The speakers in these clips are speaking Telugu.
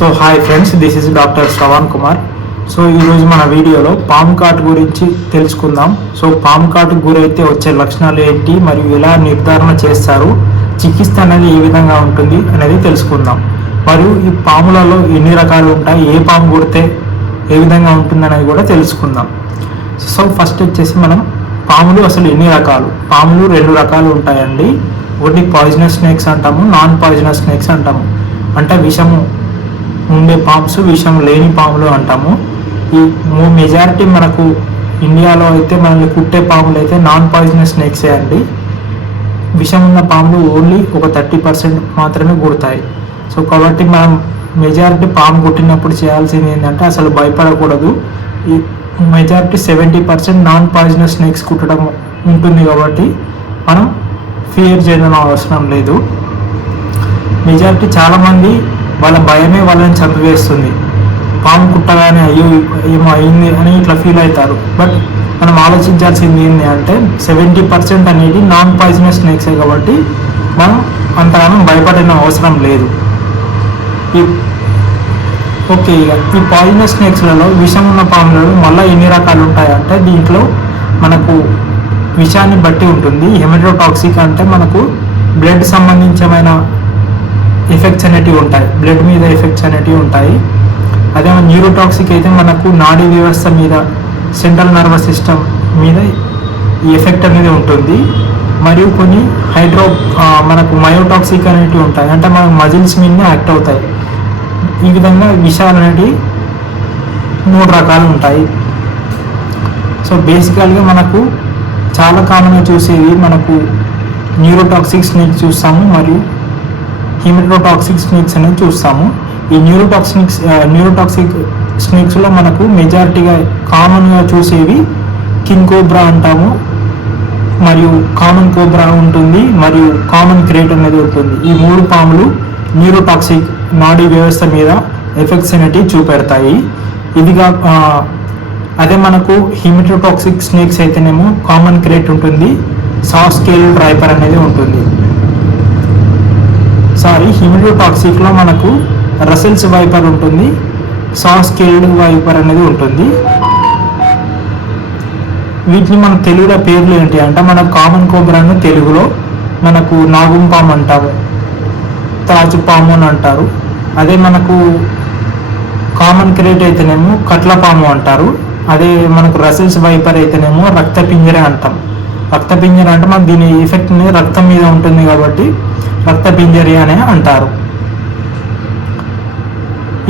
So hi friends this is doctor Shravan Kumar. So ఈరోజు మన వీడియోలో పాము కాటు గురించి తెలుసుకుందాం. సో పాము కాటు గురైతే వచ్చే లక్షణాలు ఏంటి మరియు ఎలా నిర్ధారణ చేస్తారు చికిత్స అనేది ఏ విధంగా ఉంటుంది అనేది తెలుసుకుందాం. మరియు ఈ పాములలో ఎన్ని రకాలు ఉంటాయి ఏ పాము కొడితే ఏ విధంగా ఉంటుంది అనేది కూడా తెలుసుకుందాం. సో ఫస్ట్ వచ్చేసి మనం పాములు అసలు ఎన్ని రకాలు? పాములు రెండు రకాలు ఉంటాయండి. ఒకటి పాయిజనస్ స్నేక్స్ అంటాము నాన్ పాయిజనస్ స్నేక్స్ అంటాము. అంటే విషము ఉండే పామ్స్ విషం లేని పాములు అంటాము. ఈ మెజారిటీ మనకు ఇండియాలో అయితే మనల్ని కుట్టే పాములు అయితే నాన్ పాయిజనస్ స్నేక్సే అండి. విషం ఉన్న పాములు ఓన్లీ ఒక థర్టీ పర్సెంట్ మాత్రమే కుడతాయి సో కాబట్టి మనం మెజారిటీ పాము కుట్టినప్పుడు చేయాల్సింది ఏంటంటే అసలు భయపడకూడదు. ఈ majority seventy percent non poisonous snakes కుట్టడం ఉంటుంది కాబట్టి మనం ఫియర్ చేయడం అవసరం లేదు. మెజారిటీ చాలామంది వాళ్ళ భయమే వాళ్ళని చంపివేస్తుంది పాము కుట్టగానే అయ్యో ఏమో అయింది అని ఇట్లా ఫీల్ అవుతారు. బట్ మనం ఆలోచించాల్సింది ఏంటి అంటే సెవెంటీ పర్సెంట్ అనేది నాన్ పాయిజనస్ స్నేక్సే కాబట్టి మనం అంతగానం భయపడిన అవసరం లేదు. ఈ ఓకే ఇక. ఈ పాయిజనస్ స్నేక్స్లలో విషం ఉన్న పాములలో మళ్ళీ ఎన్ని రకాలు ఉంటాయంటే దీంట్లో మనకు విషాన్ని బట్టి ఉంటుంది. హెమటోటాక్సిక్ అంటే మనకు బ్లడ్ సంబంధించమైన ఎఫెక్ట్స్ అనేటివి ఉంటాయి. బ్లడ్ మీద ఎఫెక్ట్స్ అనేటివి ఉంటాయి. అదే న్యూరోటాక్సిక్ అయితే మనకు నాడీ వ్యవస్థ మీద సెంట్రల్ నర్వస్ సిస్టమ్ మీద ఈ ఎఫెక్ట్ అనేది ఉంటుంది. మరియు కొన్ని హైడ్రో మనకు మయోటాక్సిక్ అనేటివి ఉంటాయి. అంటే మన మజిల్స్ మీద యాక్ట్ అవుతాయి. ఈ విధంగా విషయాలు అనేటివి మూడు రకాలు ఉంటాయి. సో బేసికల్గా మనకు చాలా కామన్గా చూసేది మనకు న్యూరోటాక్సిక్స్ని చూస్తాము. మరియు హిమటోటాక్సిక్ స్నేక్స్ అనేది చూస్తాము. ఈ న్యూరోటాక్సిక్స్ న్యూరోటాక్సిక్ స్నేక్స్లో మనకు మెజారిటీగా కామన్గా చూసేవి కింగ్ కోబ్రా అంటాము. మరియు కామన్ కోబ్రా ఉంటుంది మరియు కామన్ క్రేట్ అనేది ఉంటుంది. ఈ మూడు పాములు న్యూరోటాక్సిక్ నాడీ వ్యవస్థ మీద ఎఫెక్ట్స్ అనేటివి చూపెడతాయి. ఇదిగా అదే మనకు హిమిటోటాక్సిక్ స్నేక్స్ అయితేనేమో కామన్ క్రేట్ ఉంటుంది. సాఫ్ట్ స్కేల్ డ్రైపర్ అనేది ఉంటుంది. సారీ హిమిడోటాక్సిక్లో మనకు రసెల్స్ వైపర్ ఉంటుంది. సాస్ స్కేల్డ్ వైపర్ అనేది ఉంటుంది. వీటిని మన తెలుగులో పేర్లు ఏంటి అంటే మన కామన్ కోబ్రాను తెలుగులో మనకు నాగుం పాము అంటాము తాజు పాము అని అంటారు. అదే మనకు కామన్ క్రేట్ అయితేనేమో కట్ల పాము అంటారు. అదే మనకు రసెల్స్ వైపర్ అయితేనేమో రక్త పింజరే అంటాం. రక్త పింజర అంటే మనకు దీని ఎఫెక్ట్ అనేది రక్తం మీద ఉంటుంది కాబట్టి రక్త పింజరి అనే అంటారు.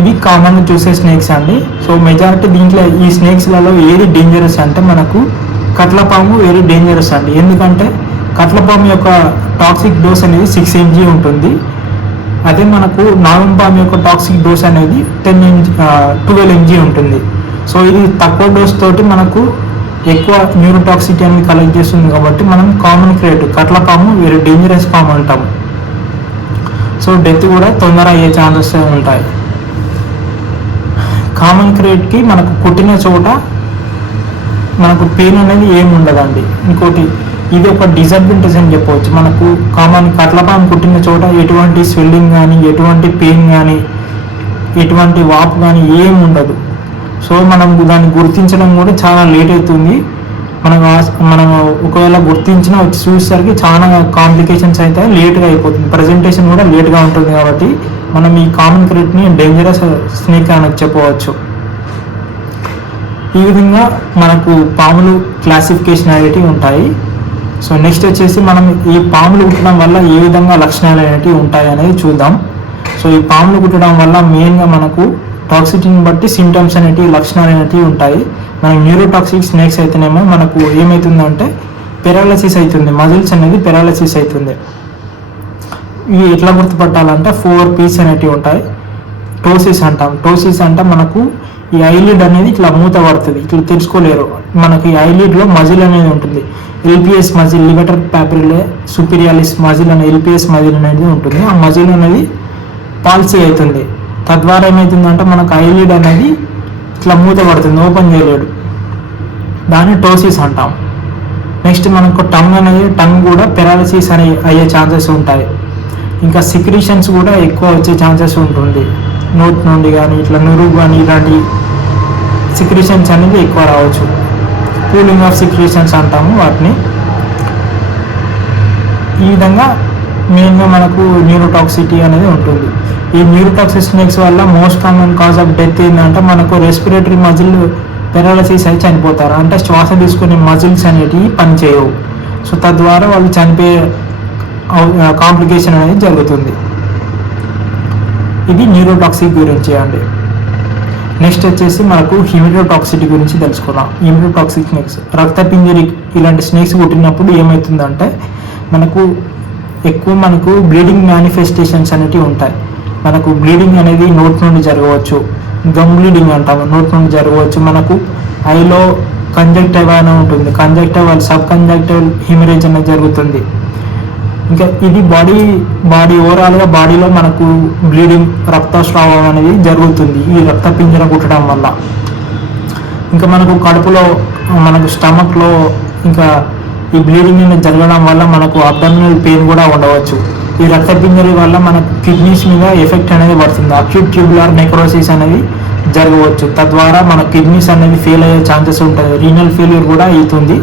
ఇవి కామన్ చూసే స్నేక్స్ అండి. సో మెజారిటీ దీంట్లో ఈ స్నేక్స్లలో ఏది డేంజరస్ అంటే మనకు కట్లపాము వెరీ డేంజరస్ అండి. ఎందుకంటే కట్లపాము యొక్క టాక్సిక్ డోస్ అనేది సిక్స్ ఎంజీ ఉంటుంది. అదే మనకు నాగం పాము యొక్క టాక్సిక్ డోస్ అనేది టెన్ ఎంజీ ట్వెల్వ్ ఎంజీ ఉంటుంది. సో ఇది తక్కువ డోస్ తోటి మనకు ఎక్కువ న్యూరోటాక్సిటీ అనేది కలెక్ట్ చేస్తుంది కాబట్టి మనం కామన్ క్రియేట్ కట్లపాము వెరీ డేంజరస్ పాము అంటాము. సో డెత్ కూడా తొందర అయ్యే ఛాన్సెస్ ఉంటాయి. కామన్ క్రియేట్కి మనకు కుట్టిన చోట మనకు పెయిన్ అనేది ఏమి ఉండదండి. ఇంకోటి ఇది ఒక డిసడ్వాంటేజ్ అని చెప్పవచ్చు. మనకు కామన్ కట్లపాము కుట్టిన చోట ఎటువంటి స్వెల్లింగ్ కానీ ఎటువంటి పెయిన్ కానీ ఎటువంటి వాపు కానీ ఏమి ఉండదు. సో మనం దాన్ని గుర్తించడం కూడా చాలా లేట్ అవుతుంది. మనం మనం ఒకవేళ గుర్తించిన వచ్చి చూసేసరికి చాలా కాంప్లికేషన్స్ అయితే లేట్గా అయిపోతుంది. ప్రజెంటేషన్ కూడా లేట్గా ఉంటుంది కాబట్టి మనం ఈ కామన్ క్రియేట్ని డేంజరస్ స్నేక్ అని చెప్పవచ్చు. ఈ విధంగా మనకు పాములు క్లాసిఫికేషన్ అనేటివి ఉంటాయి. సో నెక్స్ట్ వచ్చేసి మనం ఈ పాములు కుట్టడం వల్ల ఏ విధంగా లక్షణాలు అనేటివి ఉంటాయి అనేది చూద్దాం. సో ఈ పాములు కుట్టడం వల్ల మెయిన్గా మనకు టాక్సిటీని బట్టి సిమ్టమ్స్ అనేటివి లక్షణాలు అనేటివి ఉంటాయి. మనకి న్యూరోటాక్సిక్ స్నేక్స్ అయితేనేమో మనకు ఏమవుతుందంటే పెరాలసిస్ అవుతుంది మజిల్స్ అనేది పెరాలసిస్ అవుతుంది ఇవి ఎట్లా గుర్తుపట్టాలంటే ఫోర్ పీస్ అనేటివి ఉంటాయి. టోసిస్ అంటాం. టోసిస్ అంటే మనకు ఈ ఐలిడ్ అనేది ఇట్లా మూత పడుతుంది. ఇట్లా తెలుసుకోలేరు. మనకి ఈ ఐలిడ్లో మజిల్ అనేది ఉంటుంది. LPS muscle levator palpebrae superioris muscle అనే ఎల్పిఎస్ మజిల్ అనేది ఉంటుంది. ఆ మజిల్ అనేది పాలసీ అవుతుంది. తద్వారా ఏమవుతుందంటే మనకు ఐలిడ్ అనేది ఇట్లా మూత పడుతుంది ఓపెన్ చేయలేడు. దాన్ని టోసిస్ అంటాం. నెక్స్ట్ మనకు టంగ్ అనేది టంగ్ కూడా పెరాలసిస్ అనే అయ్యే ఛాన్సెస్ ఉంటాయి. ఇంకా సిక్రీషన్స్ కూడా ఎక్కువ వచ్చే ఛాన్సెస్ ఉంటుంది. నోట్ నుండి కానీ ఇట్లా నురుగు కానీ ఇలాంటి సిక్రిషన్స్ అనేది ఎక్కువ రావచ్చు. కూలింగ్ ఆఫ్ సిక్రిషన్స్ అంటాము వాటిని. ఈ విధంగా మెయిన్గా మనకు న్యూరోటాక్సిటీ అనేది ఉంటుంది. ఈ న్యూరోటాక్సిక్ స్నేక్స్ వల్ల most common cause of death ఏంటంటే మనకు రెస్పిరేటరీ మజిల్ పెరాలసిస్ అయి చనిపోతారు. అంటే శ్వాస తీసుకునే మజిల్స్ అనేటివి పనిచేయవు. సో తద్వారా వాళ్ళు చనిపోయే కాంప్లికేషన్ అనేది జరుగుతుంది. ఇది న్యూరోటాక్సిక్ గురించి అండి. నెక్స్ట్ వచ్చేసి మనకు హిమిడోటాక్సిటీ గురించి తెలుసుకుందాం. హిమిడోటాక్సిక్ స్నేక్స్ రక్త పింజరి ఇలాంటి స్నేక్స్ కుట్టినప్పుడు ఏమవుతుందంటే మనకు ఎక్కువ మనకు బ్లీడింగ్ మేనిఫెస్టేషన్స్ అనేటివి ఉంటాయి. మనకు బ్లీడింగ్ అనేది నోట్ నుండి జరగవచ్చు. గమ్ బ్లీడింగ్ అంటాము. నోట్ నుండి జరగవచ్చు. మనకు ఐలో కంజక్టివ్ అని ఉంటుంది. కంజక్టివ్ సబ్ కంజక్టివ్ హిమరేజ్ అనేది జరుగుతుంది. ఇంకా ఇది బాడీ బాడీ ఓవరాల్గా బాడీలో మనకు బ్లీడింగ్ రక్తస్రావం అనేది జరుగుతుంది. ఈ రక్త పింజర కుట్టడం వల్ల. ఇంకా మనకు కడుపులో మనకు స్టమక్లో ఇంకా ఈ బ్లీడింగ్ అనేది జరగడం వల్ల మనకు అబ్డమినల్ పెయిన్ కూడా ఉండవచ్చు. ఈ రక్త పింజరి వల్ల మనకు కిడ్నీస్ మీద ఎఫెక్ట్ అనేది పడుతుంది. అక్యూట్ ట్యూబులర్ నెక్రోసిస్ అనేది జరగవచ్చు. తద్వారా మన కిడ్నీస్ అనేది ఫెయిల్ అయ్యే ఛాన్సెస్ ఉంటుంది రీనల్ ఫెయిల్యూర్ కూడా అవుతుంది.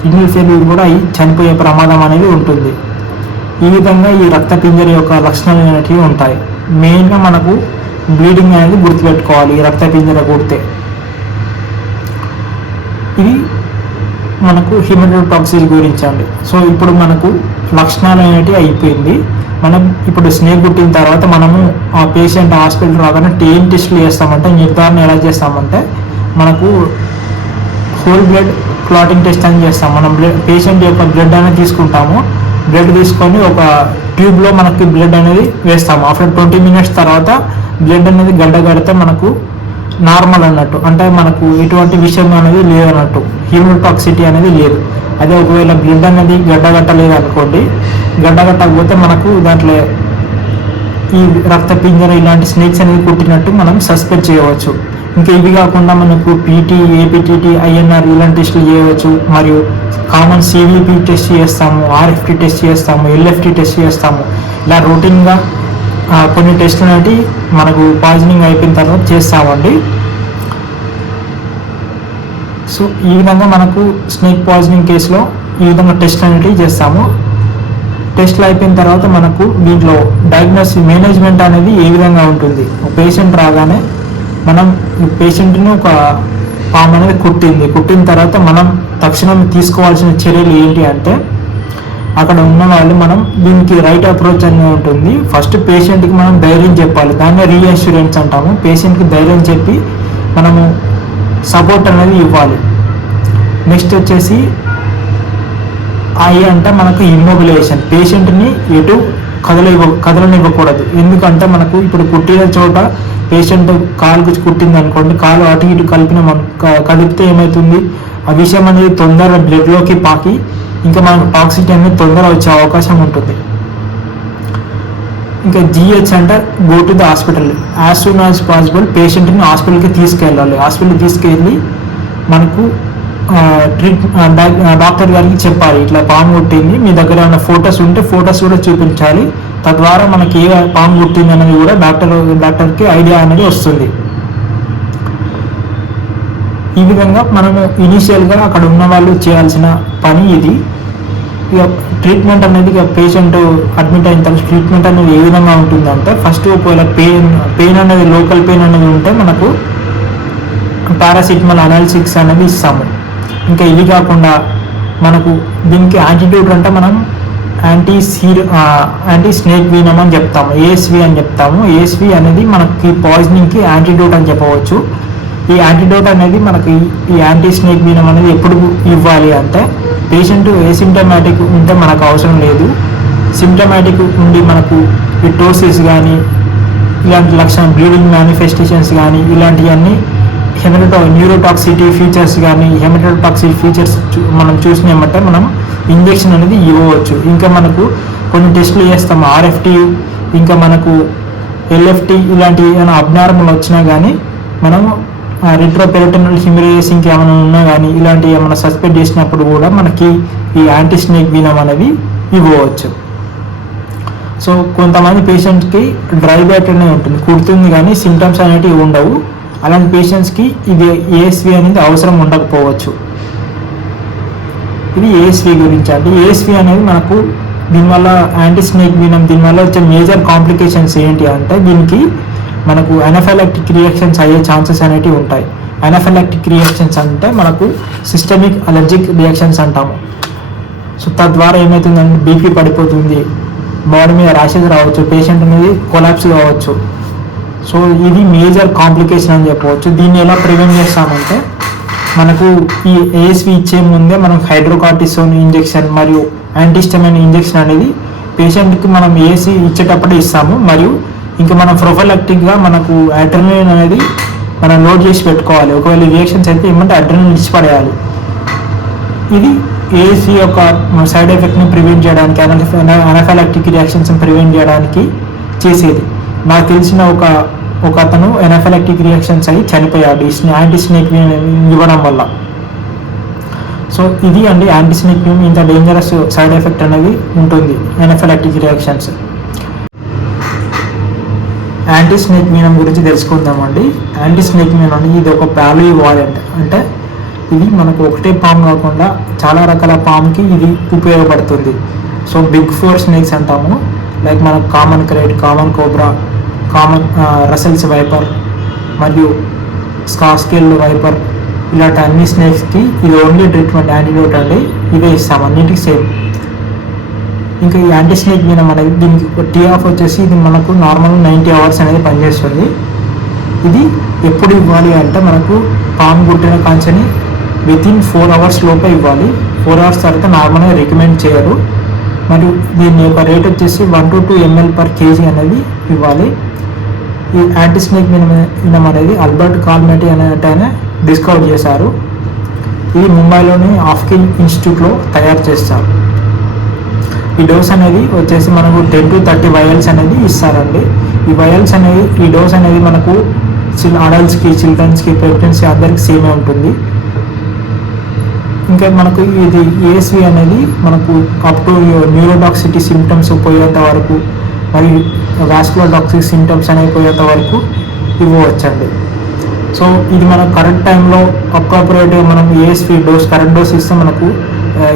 కిడ్నీ ఫెయిల్యూర్ కూడా అయి చనిపోయే ప్రమాదం అనేది ఉంటుంది. ఈ విధంగా ఈ రక్త పింజరి యొక్క లక్షణాలు అనేటివి ఉంటాయి. మెయిన్గా మనకు బ్లీడింగ్ అనేది గుర్తుపెట్టుకోవాలి. ఈ రక్త పింజర కుడితే. ఇది మనకు హిమటోటాక్సిస్ గురించి అండి. సో ఇప్పుడు మనకు లక్షణాలు అనేటివి అయిపోయింది. మనం ఇప్పుడు స్నేక్ కుట్టిన తర్వాత మనము ఆ పేషెంట్ హాస్పిటల్ రాగానే టేన్ టెస్ట్లు చేస్తామంటే నిర్ధారణ ఎలా చేస్తామంటే మనకు హోల్ బ్లడ్ క్లాటింగ్ టెస్ట్ అని చేస్తాం. మనం బ్లడ్ పేషెంట్ యొక్క బ్లడ్ అనేది తీసుకుంటాము. బ్లడ్ తీసుకొని ఒక ట్యూబ్లో మనకి బ్లడ్ అనేది వేస్తాము. ఆఫ్టర్ ట్వంటీ మినిట్స్ తర్వాత బ్లడ్ అనేది గడ్డ కడితే మనకు నార్మల్ అన్నట్టు. అంటే మనకు ఎటువంటి విషయం అనేది లేదన్నట్టు. హ్యూమోటాక్సిటీ అనేది లేదు. అదే ఒకవేళ బ్లడ్ అనేది గడ్డగట్ట కట్టలేదు అనుకోండి గడ్డగట్టకపోతే మనకు దాంట్లో ఈ రక్త పింజర ఇలాంటి స్నేక్స్ అనేది కుట్టినట్టు మనం సస్పెక్ట్ చేయవచ్చు. ఇంకా ఇవి కాకుండా మనకు పీటీ ఏపీటీటీ ఐఎన్ఆర్ ఇలాంటి టెస్టులు చేయవచ్చు. మరియు కామన్ సివిపి టెస్ట్ చేస్తాము ఆర్ఎఫ్టీ టెస్ట్ చేస్తాము ఎల్ఎఫ్టీ టెస్ట్ చేస్తాము. ఇలా రొటీన్గా కొన్ని టెస్ట్లు అనేవి మనకు పాయిజనింగ్ అయిపోయిన తర్వాత చేస్తామండి. సో ఈ విధంగా మనకు స్నేక్ పాయిజనింగ్ కేసులో ఈ విధంగా టెస్ట్ అనేటివి చేస్తాము. టెస్ట్లు అయిపోయిన తర్వాత మనకు దీంట్లో డయాగ్నోసిస్ మేనేజ్మెంట్ అనేది ఏ విధంగా ఉంటుంది? ఒక పేషెంట్ రాగానే మనం పేషెంట్ని ఒక పాము అనేది కుట్టింది. కుట్టిన తర్వాత మనం తక్షణం తీసుకోవాల్సిన చర్యలు ఏంటి అంటే అక్కడ ఉన్న వాళ్ళు మనం దీనికి రైట్ అప్రోచ్ అనేది ఉంటుంది. ఫస్ట్ పేషెంట్కి మనం ధైర్యం చెప్పాలి. దాన్ని రీఅష్యూరెన్స్ అంటాము. పేషెంట్కి ధైర్యం చెప్పి మనము సపోర్ట్ అనేది ఇవ్వాలి. నెక్స్ట్ వచ్చేసి ఐ అంటే మనకు ఇమ్మొబిలైజేషన్ పేషెంట్ని ఎటు కదలివ్వ కదలనివ్వకూడదు. ఎందుకంటే మనకు ఇప్పుడు కుట్టిన చోట పేషెంట్ కాలుకు కుట్టింది అనుకోండి కాలు అటు ఇటు కలిపిన మన కదిపితే ఏమవుతుంది? ఆ విషయం అనేది తొందరగా బ్లడ్లోకి పాకి ఇంకా మనకు ఆక్సిజన్ అనేది తొందరగా వచ్చే అవకాశం ఉంటుంది. ఇంకా జిహెచ్ అంటే go to the hospital. As soon as possible పేషెంట్ని హాస్పిటల్కి తీసుకెళ్ళాలి. హాస్పిటల్కి తీసుకెళ్ళి మనకు ట్రీట్ డాక్టర్ గారికి చెప్పాలి. ఇట్లా పాము కొట్టింది మీ దగ్గర ఏమైనా ఫొటోస్ ఉంటే ఫొటోస్ కూడా చూపించాలి. తద్వారా మనకి ఏ పాము కొట్టింది అనేది కూడా డాక్టర్ డాక్టర్కి ఐడియా అనేది వస్తుంది. ఈ విధంగా మనము ఇనీషియల్గా అక్కడ ఉన్న వాళ్ళు చేయాల్సిన పని ఇది. ఇక ట్రీట్మెంట్ అనేది ఇక పేషెంట్ అడ్మిట్ అయిన తర్వాత ట్రీట్మెంట్ అనేది ఏ విధంగా ఉంటుందంటే ఫస్ట్ ఒకవేళ పెయిన్ పెయిన్ అనేది లోకల్ పెయిన్ అనేది ఉంటే మనకు పారాసిటమాల్ అనాలిసిక్స్ అనేది ఇస్తాము. ఇంకా ఇది కాకుండా మనకు దీనికి యాంటీట్యూడ్ అంటే మనం anti sera anti snake venom అని చెప్తాము ఏఎస్వి అని చెప్తాము. ఏఎస్వి అనేది మనకి పాయిజనింగ్కి యాంటీడోట్ అని చెప్పవచ్చు. ఈ యాంటీడోట్ అనేది మనకి ఈ యాంటీ స్నేక్ వీనమ్ అనేది ఎప్పుడు ఇవ్వాలి అంటే పేషెంట్ ఏసిమ్టమాటిక్ ఉంటే మనకు అవసరం లేదు. సిమ్టమాటిక్ ఉండి మనకు ఈ టోసిస్ కానీ ఇలాంటి లక్షణం బ్లీడింగ్ మేనిఫెస్టేషన్స్ కానీ ఇలాంటివన్నీ హెమటో న్యూరోటాక్సిటీ ఫీచర్స్ కానీ హెమటోటాక్సిటీ ఫీచర్స్ మనం చూసినామంటే మనం ఇంజెక్షన్ అనేది ఇవ్వవచ్చు. ఇంకా మనకు కొన్ని టెస్టులు చేస్తాము ఆర్ఎఫ్టీ ఇంకా మనకు ఎల్ఎఫ్టీ ఇలాంటి ఏమైనా అబ్నార్మల్ వచ్చినా కానీ మనం మనము రిట్రోపెరిటనల్ హిమరేస్ ఇంకేమైనా ఉన్నా కానీ ఇలాంటివి ఏమైనా సస్పెక్ట్ చేసినప్పుడు కూడా మనకి ఈ యాంటీ స్నేక్ వీనం అనేది ఇవ్వవచ్చు. సో కొంతమంది పేషెంట్స్కి డ్రై బ్యాట్ అనేది ఉంటుంది. కుడుతుంది కానీ సిమ్టమ్స్ అనేటివి ఉండవు. అలాంటి పేషెంట్స్కి ఇది ఏఎస్వి అనేది అవసరం ఉండకపోవచ్చు. ఇది ఏఎస్వి గురించి అండి. ఏఎస్వి అనేది మనకు దీనివల్ల యాంటీ స్నేక్ వీనం దీనివల్ల వచ్చే మేజర్ కాంప్లికేషన్స్ ఏంటి అంటే దీనికి మనకు అనఫెలాక్టిక్ రియాక్షన్స్ అయ్యే ఛాన్సెస్ అనేటివి ఉంటాయి. అనఫెలాక్టిక్ రియాక్షన్స్ అంటే మనకు సిస్టమిక్ అలర్జిక్ రియాక్షన్స్ అంటాము. సో తద్వారా ఏమవుతుందంటే బీపీ పడిపోతుంది. బాడీ మీద ర్యాషెస్ రావచ్చు పేషెంట్ అనేది కొలాప్స్ కావచ్చు. సో ఇది మేజర్ కాంప్లికేషన్ అని చెప్పవచ్చు. దీన్ని ఎలా ప్రివెంట్ చేస్తామంటే మనకు ఈ ఏఎస్వి ఇచ్చే ముందే మనం హైడ్రోకార్టిసోన్ ఇంజెక్షన్ మరియు యాంటీస్టమైన్ ఇంజెక్షన్ అనేది పేషెంట్కి మనం ఏసీ ఇచ్చేటప్పుడే ఇస్తాము. మరియు ఇంకా మనం ప్రొఫైలక్టిక్గా మనకు అడ్రనలిన్ అనేది మనం లోడ్ చేసి పెట్టుకోవాలి. ఒకవేళ రియాక్షన్స్ అయితే ఏమంటే అడ్రనలిన్ ఇచ్చి పడేయాలి. ఇది ఏసీ యొక్క సైడ్ ఎఫెక్ట్ని ప్రివెంట్ చేయడానికి అనఫాలాక్టిక్ రియాక్షన్స్ ప్రివెంట్ చేయడానికి చేసేది. నాకు తెలిసిన ఒక ఒక అతను ఎనఫాలాక్టిక్ రియాక్షన్స్ అయ్యి చనిపోయాడు. ఈ యాంటీ స్నేక్ ఇవ్వడం వల్ల. సో ఇది అండి యాంటీ స్నేక్ ఇంత డేంజరస్ సైడ్ ఎఫెక్ట్ అనేది ఉంటుంది ఎనఫాలాక్టిక్ రియాక్షన్స్ యాంటీ స్నేక్ మీనం గురించి తెలుసుకుందామండి. యాంటీ స్నేక్ మీనం ఇది ఒక ప్యాలీ వాలెంట్ అంటే ఇది మనకు ఒకటే పాము కాకుండా చాలా రకాల పాముకి ఇది ఉపయోగపడుతుంది. సో బిగ్ ఫోర్ స్నేక్స్ అంటాము. లైక్ మనకు common krait common cobra common Russell's viper మరియు స్కాస్కేల్ వైపర్. ఇలాంటి అన్ని స్నేక్స్కి ఇది ఓన్లీ ట్రీట్మెంట్ యాంటీడోట్ అండి. ఇదే ఇస్తాం. అన్నిటికీ సేమ్. ఇంకా ఈ యాంటీ స్నేక్ మీద మనకి దీనికి టీ ఆఫ్ వచ్చేసి ఇది మనకు నార్మల్ నైంటీ అవర్స్ అనేది పనిచేస్తుంది. ఇది ఎప్పుడు ఇవ్వాలి అంటే మనకు పాము గుట్టిన కాంచని వితిన్ ఫోర్ అవర్స్ లోపే ఇవ్వాలి. ఫోర్ అవర్స్ తర్వాత నార్మల్గా రికమెండ్ చేయరు. మరియు దీని యొక్క రేట్ వచ్చేసి one to two ml per kg అనేది ఇవ్వాలి. ఈ యాంటీ స్నేక్ మినం అనేది అల్బర్ట్ కాల్మెటీ అనే ఆయన డిస్కవర్ చేశారు. ఇది ముంబైలోని ఆఫ్కిన్ ఇన్స్టిట్యూట్లో తయారు చేస్తారు. ఈ డోస్ అనేది వచ్చేసి మనకు టెన్ టు థర్టీ వయల్స్ అనేది ఇస్తారండి. ఈ వయల్స్ అనేది ఈ డోస్ అనేది మనకు చిల్ అడల్ట్స్కి చిల్డ్రన్స్కి ప్రెగ్నెన్సీ అందరికి సేమే ఉంటుంది. ఇంకా మనకు ఇది ఏఎస్వి అనేది మనకు అప్ టు న్యూరోడాక్సిటీ సిమ్టమ్స్ పోయేంత వరకు మరియు వాస్కులర్ డాక్సిక్ సిమ్టమ్స్ అనేవి పోయేంత వరకు ఇవ్వవచ్చండి. సో ఇది మనం కరెక్ట్ టైంలో అప్రాపరేట్గా మనం ఏఎస్వి డోస్ కరెంట్ డోస్ ఇస్తే మనకు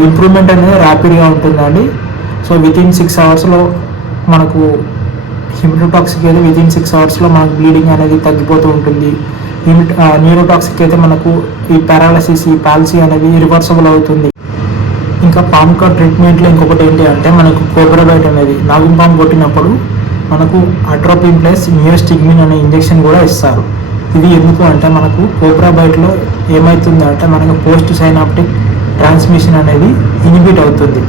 ఇంప్రూవ్మెంట్ అనేది ర్యాపిడ్గా ఉంటుందండి. సో విత్ ఇన్ సిక్స్ అవర్స్లో మనకు హిమటోటాక్సిక్ అయితే విత్ ఇన్ సిక్స్ అవర్స్లో మనకు బ్లీడింగ్ అనేది తగ్గిపోతూ ఉంటుంది. న్యూరోటాక్సిక్ అయితే మనకు ఈ పారాలసిస్ ఈ పాలసీ అనేది రివర్సబుల్ అవుతుంది. ఇంకా పాముకా ట్రీట్మెంట్లో ఇంకొకటి ఏంటి అంటే మనకు కోబ్రబైట్ అనేది నాగిన్ పాము కొట్టినప్పుడు మనకు అట్రోపిన్ ప్లస్ న్యూస్టిగ్మిన్ అనే ఇంజెక్షన్ కూడా ఇస్తారు. ఇది ఎందుకు అంటే మనకు కోబ్రాబైట్లో ఏమవుతుంది అంటే మనకు పోస్ట్ సైనాప్టిక్ ట్రాన్స్మిషన్ అనేది ఇనిబిట్ అవుతుంది.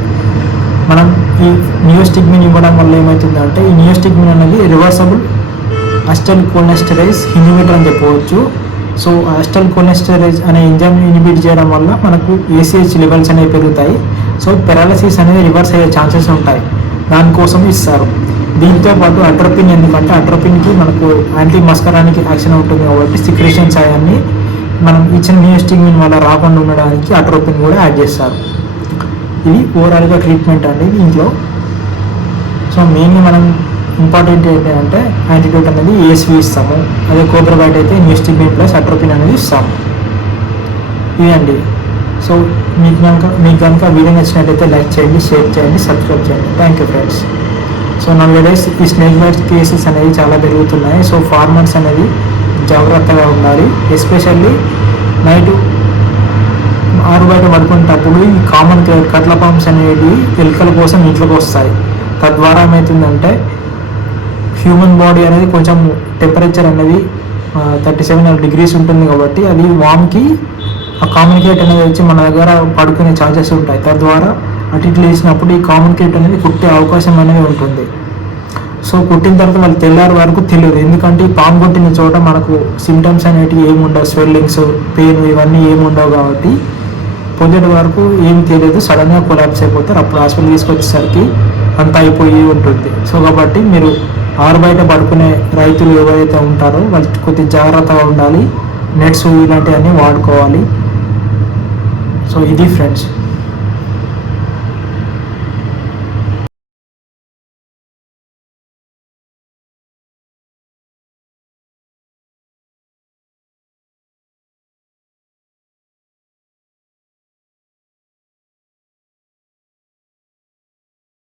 మనం ఈ నియోస్టిగ్మిన్ ఇవ్వడం వల్ల ఏమవుతుందంటే ఈ నియోస్టిగ్మిన్ అనేది రివర్సబుల్ అస్టల్ కోలెస్టరైజ్ ఇన్హిబిటర్ అని చెప్పవచ్చు. సో అస్టల్ కొలెస్టరైజ్ అనే ఎంజైమ్ ఇన్హిబిట్ చేయడం వల్ల మనకు ఏసీహెచ్ లెవెల్స్ అనేవి పెరుగుతాయి. సో పెరాలసిస్ అనేది రివర్స్ అయ్యే ఛాన్సెస్ ఉంటాయి. దానికోసం ఇస్తారు. దీంతో పాటు అట్రోపిన్ ఎందుకంటే అట్రోపిన్కి మనకు యాంటీ మస్కరానికి యాక్షన్ ఉంటుంది కాబట్టి సిక్రేషన్స్ అవన్నీ మనం ఇచ్చిన నియోస్టిగ్మిన్ వల్ల రాకుండా ఉండడానికి అట్రోపిన్ కూడా యాడ్ చేస్తారు. ఇది ఓవరాల్గా ట్రీట్మెంట్ అండి దీంట్లో సో మెయిన్గా మనం ఇంపార్టెంట్ ఏంటి అంటే అనేది ఏఎస్వి ఇస్తాము. అదే కోబ్రబైట్ అయితే న్యూస్టిబిన్ ప్లస్ అట్రోపిన్ అనేది ఇస్తాము. ఇదండి. సో మీకు కనుక మీకు కనుక వీడియో నచ్చినట్టయితే లైక్ చేయండి షేర్ చేయండి సబ్స్క్రైబ్ చేయండి. Thank you friends so nowadays ఈ స్నేక్ బైట్ కేసెస్ అనేవి చాలా పెరుగుతున్నాయి. సో ఫార్మర్స్ అనేది జాగ్రత్తగా ఉండాలి. ఎస్పెషల్లీ నైట్ ఆరు బయట పడుకునేటప్పుడు ఈ కామన్ కట్ల పంప్స్ అనేవి ఎలుకల కోసం ఇంట్లోకి వస్తాయి. తద్వారా ఏమవుతుందంటే హ్యూమన్ బాడీ అనేది కొంచెం టెంపరేచర్ అనేది థర్టీ సెవెన్ డిగ్రీస్ ఉంటుంది కాబట్టి అది వామ్కి ఆ కామ్యూనికేట్ అనేది వచ్చి మన దగ్గర పడుకునే ఛాన్సెస్ ఉంటాయి. తద్వారా అటు ఇటు లేచినప్పుడు ఈ కామ్యూనికేట్ అనేది కుట్టే అవకాశం అనేది ఉంటుంది. సో కుట్టిన తర్వాత వాళ్ళు తెల్లారి వరకు తెలియదు. ఎందుకంటే ఈ పాము కొట్టిన చోట మనకు సిమ్టమ్స్ అనేటివి ఏముండవు. స్వెల్లింగ్స్ పెయిన్ ఇవన్నీ ఏముండవు కాబట్టి పొందిన వరకు ఏం తెలియదు. సడన్గా కొలాప్స్ అయిపోతారు. అప్పుడు హాస్పిటల్ తీసుకొచ్చేసరికి అంత అయిపోయి ఉంటుంది. సో కాబట్టి మీరు ఆరు బయట పడుకునే రైతులు ఎవరైతే ఉంటారో వాళ్ళు కొద్దిగా జాగ్రత్తగా ఉండాలి. నెట్స్ ఇలాంటివన్నీ వాడుకోవాలి. సో ఇది ఫ్రెండ్స్